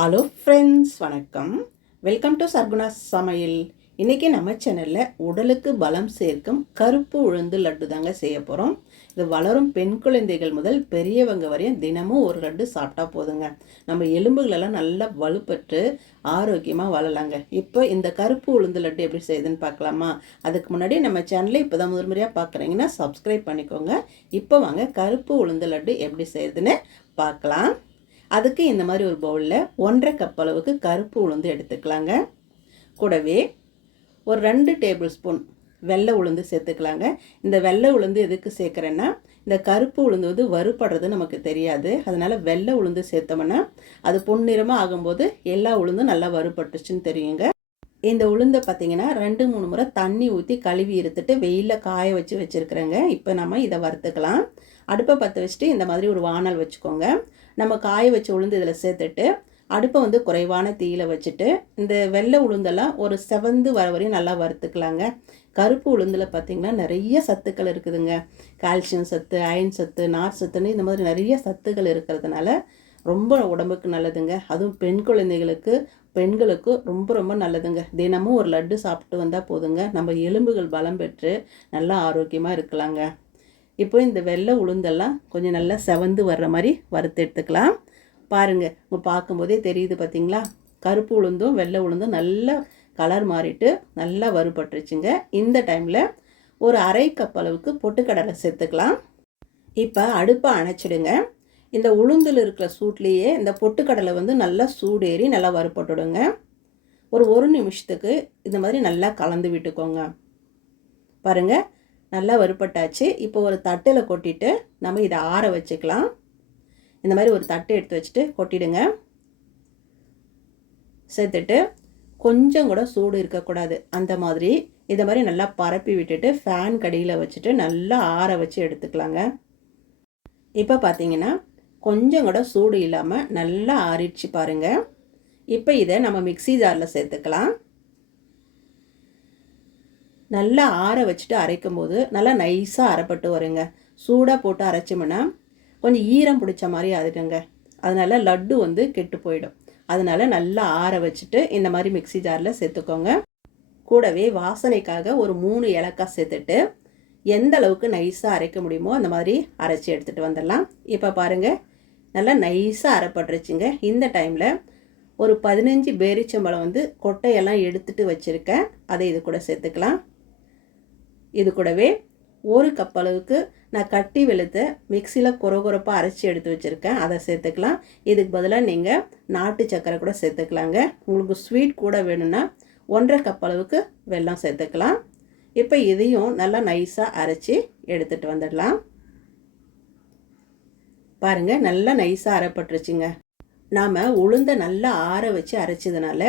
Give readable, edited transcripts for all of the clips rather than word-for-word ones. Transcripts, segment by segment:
Hello friends, வணக்கம். Welcome to Sargunas சமையல். இன்றைக்கி நம்ம சேனலில் உடலுக்கு பலம் சேர்க்கும் கருப்பு உளுந்து லட்டு தாங்க செய்ய போகிறோம். இது வளரும் பெண் குழந்தைகள் முதல் பெரியவங்க வரையும் தினமும் ஒரு லட்டு சாப்பிட்டா போதுங்க. நம்ம எலும்புகளெல்லாம் நல்லா வலுப்பெற்று ஆரோக்கியமாக வளரலாங்க. இப்போ இந்த கருப்பு உளுந்து லட்டு எப்படி செய்யுதுன்னு பார்க்கலாமா? அதுக்கு முன்னாடி நம்ம சேனலை இப்போ தான் முதன்முறையாக பார்க்குறீங்கன்னா சப்ஸ்கிரைப் பண்ணிக்கோங்க. இப்போ வாங்க கருப்பு உளுந்து லட்டு எப்படி செய்யுதுன்னு பார்க்கலாம். அதுக்கு இந்த மாதிரி ஒரு பவுலில் 1.5 கப் அளவுக்கு கருப்பு உளுந்து எடுத்துக்கலாங்க. கூடவே ஒரு 2 டேபிள் ஸ்பூன் வெள்ளை உளுந்து சேர்த்துக்கலாங்க. இந்த வெள்ளை உளுந்து எதுக்கு சேர்க்குறேன்னா, இந்த கருப்பு உளுந்து வந்து வறுபடுறது நமக்கு தெரியாது. அதனால் வெள்ளை உளுந்து சேர்த்தோம்னா அது பொன்னிறமாக ஆகும்போது எல்லா உளுந்தும் நல்லா வறுபட்டுச்சுன்னு தெரியுங்க. இந்த உளுந்தை பார்த்திங்கன்னா 2-3 முறை தண்ணி ஊற்றி கழுவி எடுத்துட்டு வெயிலில் காய வச்சு வச்சுருக்குறேங்க. இப்போ நம்ம இதை வறுத்துக்கலாம். அடுப்பை பற்ற வச்சுட்டு இந்த மாதிரி ஒரு வானல் வச்சுக்கோங்க. நம்ம காய வச்ச உளுந்து இதில் சேர்த்துட்டு அடுப்பை வந்து குறைவான தீயில வச்சுட்டு இந்த வெள்ளை உளுந்தெல்லாம் ஒரு செவந்து வர வரையும் நல்லா வறுத்துக்கலாங்க. கருப்பு உளுந்தில் பார்த்திங்கன்னா நிறைய சத்துக்கள் இருக்குதுங்க. கால்சியம் சத்து, அயன் சத்து, நார் சத்துன்னு இந்த மாதிரி நிறைய சத்துக்கள் இருக்கிறதுனால ரொம்ப உடம்புக்கு நல்லதுங்க. அதுவும் பெண் குழந்தைகளுக்கு பெண்களுக்கு ரொம்ப ரொம்ப நல்லதுங்க. தினமும் ஒரு லட்டு சாப்பிட்டு வந்தால் போதுங்க, நம்ம எலும்புகள் பலம் பெற்று நல்லா ஆரோக்கியமாக இருக்கலாங்க. இப்போ இந்த வெள்ளை உளுந்தெல்லாம் கொஞ்சம் நல்லா செவந்து வர்ற மாதிரி வறுத்து எடுத்துக்கலாம். பாருங்கள், உங்கள் பார்க்கும்போதே தெரியுது பார்த்தீங்களா? கருப்பு உளுந்தும் வெள்ளை உளுந்தும் நல்லா கலர் மாறிட்டு நல்லா வறுபட்டுருச்சுங்க. இந்த டைமில் ஒரு 1/2 கப் அளவுக்கு பொட்டுக்கடலை சேர்த்துக்கலாம். இப்போ அடுப்பை அணைச்சிடுங்க. இந்த உளுந்தில் இருக்கிற சூட்லேயே இந்த பொட்டுக்கடலை வந்து நல்லா சூடேறி நல்லா வறுபட்டுடுங்க. ஒரு நிமிஷத்துக்கு இந்த மாதிரி நல்லா கலந்து விட்டுக்கோங்க. பாருங்கள், நல்லா வறுபட்டாச்சு. இப்போ ஒரு தட்டில் கொட்டிட்டு நம்ம இதை ஆற வச்சுக்கலாம். இந்த மாதிரி ஒரு தட்டு எடுத்து வச்சுட்டு கொட்டிடுங்க. சேர்த்துட்டு கொஞ்சம் கூட சூடு இருக்கக்கூடாது. அந்த மாதிரி இதை மாதிரி நல்லா பரப்பி விட்டுட்டு ஃபேன் கடியில் வச்சுட்டு நல்லா ஆற வச்சு எடுத்துக்கலாங்க. இப்போ பார்த்தீங்கன்னா கொஞ்சம் கூட சூடு இல்லாமல் நல்லா ஆறிடுச்சு பாருங்கள். இப்போ இதை நம்ம மிக்ஸி ஜாரில் சேர்த்துக்கலாம். நல்லா ஆற வச்சுட்டு அரைக்கும் போது நல்லா நைஸாக அரைப்பட்டு வருங்க. சூடாக போட்டு அரைச்சோம்னா கொஞ்சம் ஈரம் பிடிச்ச மாதிரி ஆகிடுங்க. அதனால் லட்டு வந்து கெட்டு போயிடும். அதனால் நல்லா ஆற வச்சுட்டு இந்த மாதிரி மிக்ஸி ஜாரில் சேர்த்துக்கோங்க. கூடவே வாசனைக்காக ஒரு 3 ஏலக்காய் சேர்த்துட்டு எந்த அளவுக்கு நைஸாக அரைக்க முடியுமோ அந்த மாதிரி அரைச்சி எடுத்துகிட்டு வந்துடலாம். இப்போ பாருங்கள், நல்லா நைஸாக அரைப்பட்டுருச்சுங்க. இந்த டைமில் ஒரு 15 பேரிச்சம்பழம் வந்து கொட்டையெல்லாம் எடுத்துகிட்டு வச்சுருக்கேன். அதை இது கூட சேர்த்துக்கலாம். இது கூடவே 1 கப் அளவுக்கு நான் கட்டி வெளுத்த மிக்சியில் கொரகொரப்பாக அரைச்சி எடுத்து வச்சுருக்கேன். அதை சேர்த்துக்கலாம். இதுக்கு பதிலாக நீங்கள் நாட்டு சக்கரை கூட சேர்த்துக்கலாங்க. உங்களுக்கு ஸ்வீட் கூட வேணும்னா 1.5 கப் அளவுக்கு வெல்லம் சேர்த்துக்கலாம். இப்போ இதையும் நல்லா நைஸாக அரைச்சி எடுத்துகிட்டு வந்துடலாம். பாருங்கள், நல்லா நைஸாக அரைப்பட்டுருச்சுங்க. நாம் உளுந்தை நல்லா ஆற வச்சு அரைச்சதுனால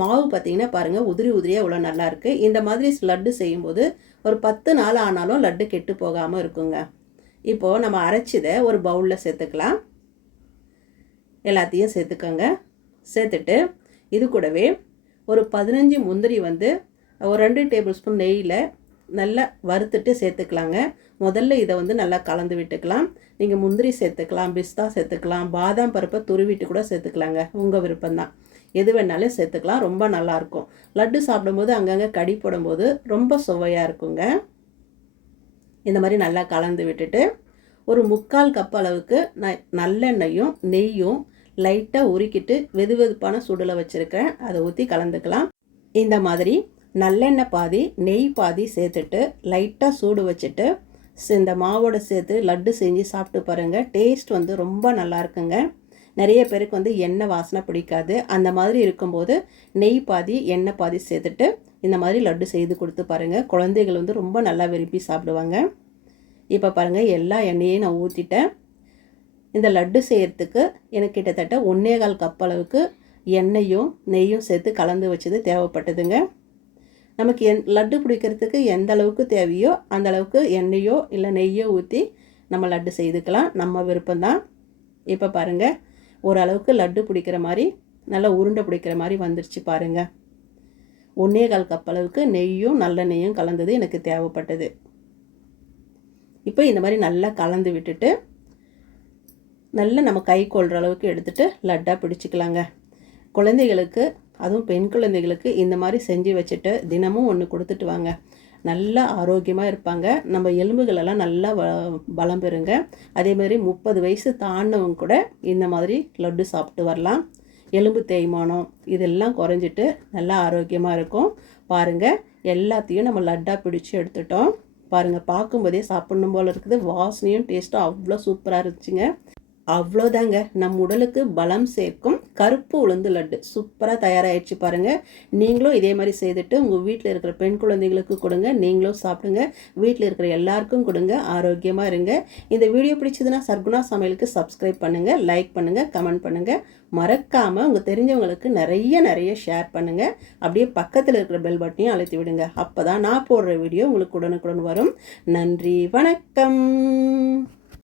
மாவு பார்த்திங்கன்னா பாருங்கள், உதிரி உதிரியாக இவ்வளோ நல்லாயிருக்கு. இந்த மாதிரி லட்டு செய்யும்போது ஒரு 10 நாள் ஆனாலும் லட்டு கெட்டு போகாமல் இருக்குங்க. இப்போது நம்ம அரைச்சதை ஒரு பவுலில் சேர்த்துக்கலாம். எல்லாத்தையும் சேர்த்துக்கோங்க. சேர்த்துட்டு இது கூடவே ஒரு 15 முந்திரி வந்து ஒரு 2 டேபிள் ஸ்பூன் நெய்யில் நல்லா வறுத்துட்டு சேர்த்துக்கலாங்க. முதல்ல இதை வந்து நல்லா கலந்து விட்டுக்கலாம். நீங்கள் முந்திரி சேர்த்துக்கலாம், பிஸ்தா சேர்த்துக்கலாம், பாதாம் பருப்பை துருவிட்டு கூட சேர்த்துக்கலாங்க. உங்கள் விருப்பம்தான், எது வேணாலும் சேர்த்துக்கலாம். ரொம்ப நல்லாயிருக்கும். லட்டு சாப்பிடும்போது அங்கங்கே கடி போடும்போது ரொம்ப சுவையாக இருக்குங்க. இந்த மாதிரி நல்லா கலந்து விட்டுட்டு ஒரு 3/4 கப் அளவுக்கு நல்லெண்ணெயும் நெய்யும் லைட்டாக உருக்கிட்டு வெதுவெதுப்பான சூடில் வச்சுருக்கேன். அதை ஊற்றி கலந்துக்கலாம். இந்த மாதிரி நல்லெண்ணெய் பாதி நெய் பாதி சேர்த்துட்டு லைட்டாக சூடு வச்சுட்டு இந்த மாவோடு சேர்த்து லட்டு செஞ்சு சாப்பிட்டு பாருங்கள். டேஸ்ட் வந்து ரொம்ப நல்லா இருக்குங்க. நிறைய பேருக்கு வந்து எண்ணெய் வாசனை பிடிக்காது. அந்த மாதிரி இருக்கும்போது நெய் பாதி எண்ணெய் பாதி சேர்த்துட்டு இந்த மாதிரி லட்டு செய்து கொடுத்து பாருங்கள். குழந்தைகள் வந்து ரொம்ப நல்லா விரும்பி சாப்பிடுவாங்க. இப்போ பாருங்கள், எல்லா எண்ணெயையும் நான் ஊற்றிட்டேன். இந்த லட்டு செய்கிறதுக்கு எனக்கு கிட்டத்தட்ட 1.25 கப் அளவுக்கு எண்ணெயும் நெய்யும் சேர்த்து கலந்து வச்சது தேவைப்பட்டதுங்க. நமக்கு லட்டு பிடிக்கிறதுக்கு எந்த அளவுக்கு தேவையோ அந்த அளவுக்கு எண்ணெயோ இல்லை நெய்யோ ஊற்றி நம்ம லட்டு செய்துக்கலாம். நம்ம விருப்பம்தான். இப்போ பாருங்கள், ஓரளவுக்கு லட்டு பிடிக்கிற மாதிரி நல்லா உருண்டை பிடிக்கிற மாதிரி வந்துருச்சு பாருங்கள். 1.25 கப் அளவுக்கு நெய்யும் நல்லெண்ணெயும் கலந்தது எனக்கு தேவைப்பட்டது. இப்போ இந்த மாதிரி நல்லா கலந்து விட்டுட்டு நல்லா நம்ம கை கொள்கிற அளவுக்கு எடுத்துகிட்டு லட்டாக பிடிச்சிக்கலாங்க. குழந்தைகளுக்கு, அதுவும் பெண் குழந்தைகளுக்கு இந்த மாதிரி செஞ்சு வச்சுட்டு தினமும் ஒன்று கொடுத்துட்டு வாங்க. நல்லா ஆரோக்கியமாக இருப்பாங்க. நம்ம எலும்புகளெல்லாம் நல்லா பலம் பெறுங்க. அதே மாதிரி 30 வயசு தாண்டினவங்க கூட இந்த மாதிரி லட்டு சாப்பிட்டு வரலாம். எலும்பு தேய்மானம் இதெல்லாம் குறைஞ்சிட்டு நல்லா ஆரோக்கியமாக இருக்கும். பாருங்கள், எல்லாத்தையும் நம்ம லட்டாக பிடிச்சி எடுத்துட்டோம். பாருங்கள், பார்க்கும்போதே சாப்பிடணும் போல் இருக்குது. வாசனையும் டேஸ்ட்டும் அவ்வளோ சூப்பராக இருந்துச்சுங்க. அவ்வளோதாங்க, நம் உடலுக்கு பலம் சேர்க்கும் கருப்பு உளுந்து லட்டு சூப்பராக தயாராகிடுச்சு பாருங்கள். நீங்களும் இதே மாதிரி செய்துட்டு உங்கள் வீட்டில் இருக்கிற பெண் குழந்தைங்களுக்கு கொடுங்க. நீங்களும் சாப்பிடுங்க. வீட்டில் இருக்கிற எல்லாருக்கும் கொடுங்க. ஆரோக்கியமாக இருங்க. இந்த வீடியோ பிடிச்சதுன்னா சர்க்குணா சமையலுக்கு சப்ஸ்கிரைப் பண்ணுங்கள், லைக் பண்ணுங்கள், கமெண்ட் பண்ணுங்கள். மறக்காமல் உங்கள் தெரிஞ்சவங்களுக்கு நிறைய ஷேர் பண்ணுங்கள். அப்படியே பக்கத்தில் இருக்கிற பெல் பட்டனையும் அழுத்தி விடுங்க. அப்போ தான் நான் போடுற வீடியோ உங்களுக்கு உடனுக்குடன் வரும். நன்றி, வணக்கம்.